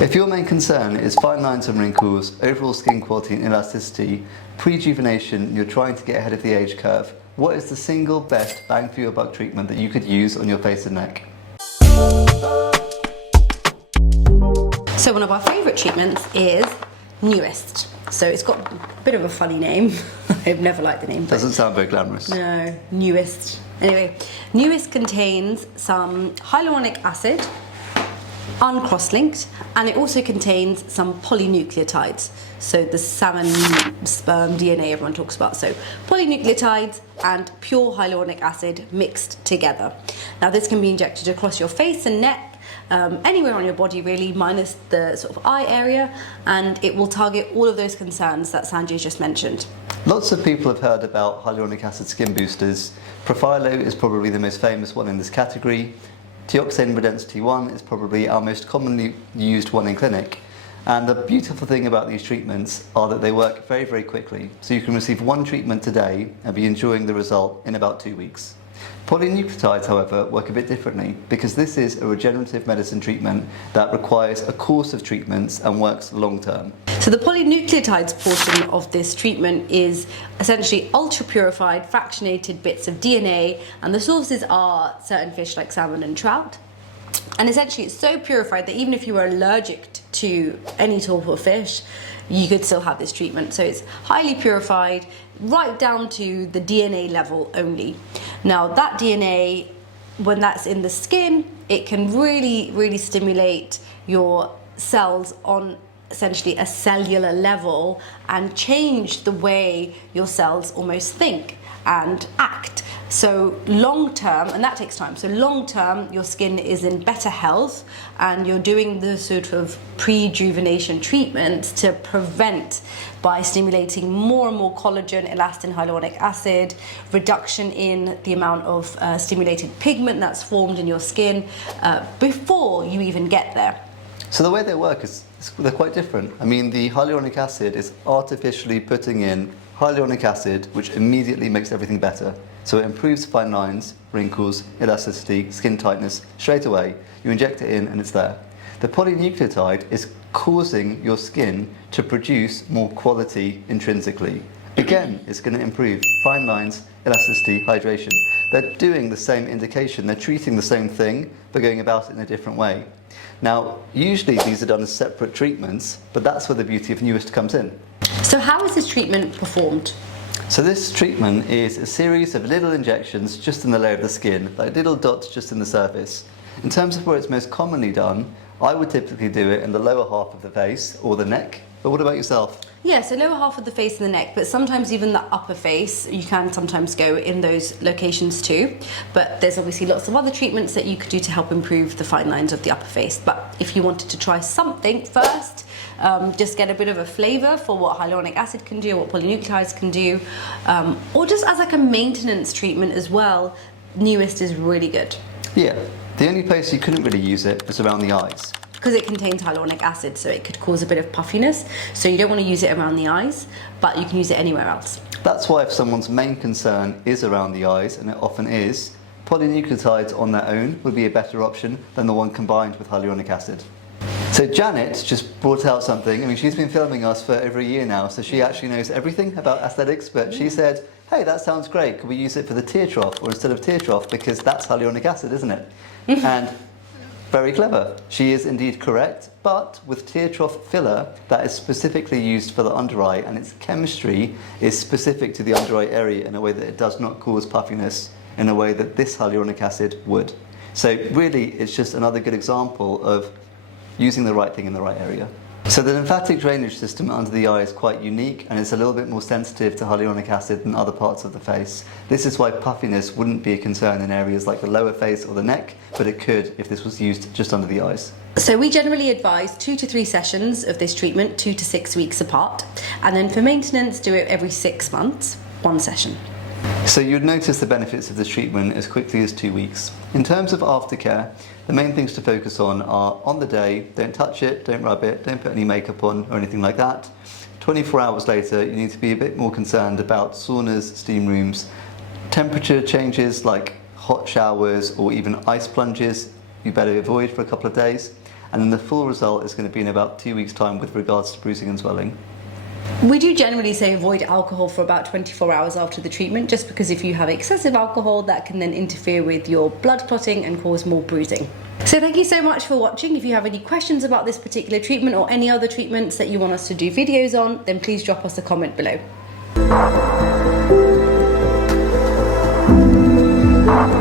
If your main concern is fine lines and wrinkles, overall skin quality and elasticity, pre-rejuvenation, you're trying to get ahead of the age curve, what is the single best bang for your buck treatment that you could use on your face and neck? So one of our favourite treatments is Newest. So it's got a bit of a funny name. I've never liked the name. Doesn't sound very glamorous. No, Newest. Anyway, Newest contains some hyaluronic acid, uncross-linked, and it also contains some polynucleotides. So the salmon sperm DNA everyone talks about. So polynucleotides and pure hyaluronic acid mixed together. Now this can be injected across your face and neck, anywhere on your body really, minus the sort of eye area, and it will target all of those concerns that Sanjay just mentioned. Lots of people have heard about hyaluronic acid skin boosters. Profilo is probably the most famous one in this category. Teoxane Redensity 1 is probably our most commonly used one in clinic. And the beautiful thing about these treatments are that they work very, very quickly. So you can receive one treatment today and be enjoying the result in about 2 weeks. Polynucleotides, however, work a bit differently because this is a regenerative medicine treatment that requires a course of treatments and works long term. So the polynucleotides portion of this treatment is essentially ultra purified, fractionated bits of DNA, and the sources are certain fish like salmon and trout. And essentially it's so purified that even if you were allergic to any type of fish, you could still have this treatment. So it's highly purified, right down to the DNA level only. Now that DNA, when that's in the skin, it can really stimulate your cells on essentially a cellular level and change the way your cells almost think and act. So long term, and that takes time, so long term your skin is in better health and you're doing the sort of pre-rejuvenation treatment to prevent by stimulating more and more collagen, elastin, hyaluronic acid, reduction in the amount of stimulated pigment that's formed in your skin before you even get there. So the way they work is they're quite different. I mean, the hyaluronic acid is artificially putting in hyaluronic acid, which immediately makes everything better. So it improves fine lines, wrinkles, elasticity, skin tightness straight away. You inject it in and it's there. The polynucleotide is causing your skin to produce more quality intrinsically. Again, it's going to improve fine lines, elasticity, hydration. They're doing the same indication, they're treating the same thing, but going about it in a different way. Now, usually these are done as separate treatments, but that's where the beauty of Newest comes in. So how is this treatment performed? So this treatment is a series of little injections just in the layer of the skin, like little dots just in the surface. In terms of where it's most commonly done, I would typically do it in the lower half of the face or the neck. But what about yourself? Yeah, so lower half of the face and the neck, but sometimes even the upper face, you can sometimes go in those locations too. But there's obviously lots of other treatments that you could do to help improve the fine lines of the upper face. But if you wanted to try something first, just get a bit of a flavour for what hyaluronic acid can do, what polynucleotides can do, or just as like a maintenance treatment as well, Newest is really good. Yeah, the only place you couldn't really use it is around the eyes. Because it contains hyaluronic acid, so it could cause a bit of puffiness. So you don't want to use it around the eyes, but you can use it anywhere else. That's why if someone's main concern is around the eyes, and it often is, polynucleotides on their own would be a better option than the one combined with hyaluronic acid. So Janet just brought out something. I mean, she's been filming us for over a year now, so she actually knows everything about aesthetics, but she said, hey, that sounds great. Could we use it for the tear trough or instead of tear trough? Because that's hyaluronic acid, isn't it? And very clever. She is indeed correct, but with tear trough filler, that is specifically used for the under eye, and its chemistry is specific to the under eye area in a way that it does not cause puffiness in a way that this hyaluronic acid would. So really, it's just another good example of using the right thing in the right area. So the lymphatic drainage system under the eye is quite unique, and it's a little bit more sensitive to hyaluronic acid than other parts of the face. This is why puffiness wouldn't be a concern in areas like the lower face or the neck, but it could if this was used just under the eyes. So we generally advise 2 to 3 sessions of this treatment, 2 to 6 weeks apart, and then for maintenance do it every 6 months, 1 session. So you'd notice the benefits of this treatment as quickly as 2 weeks. In terms of aftercare, the main things to focus on are on the day, don't touch it, don't rub it, don't put any makeup on or anything like that. 24 hours later, you need to be a bit more concerned about saunas, steam rooms, temperature changes like hot showers or even ice plunges, you better avoid for a couple of days. and then the full result is going to be in about 2 weeks' time with regards to bruising and swelling. We do generally say avoid alcohol for about 24 hours after the treatment, just because if you have excessive alcohol, that can then interfere with your blood clotting and cause more bruising. So thank you so much for watching. If you have any questions about this particular treatment or any other treatments that you want us to do videos on, then please drop us a comment below.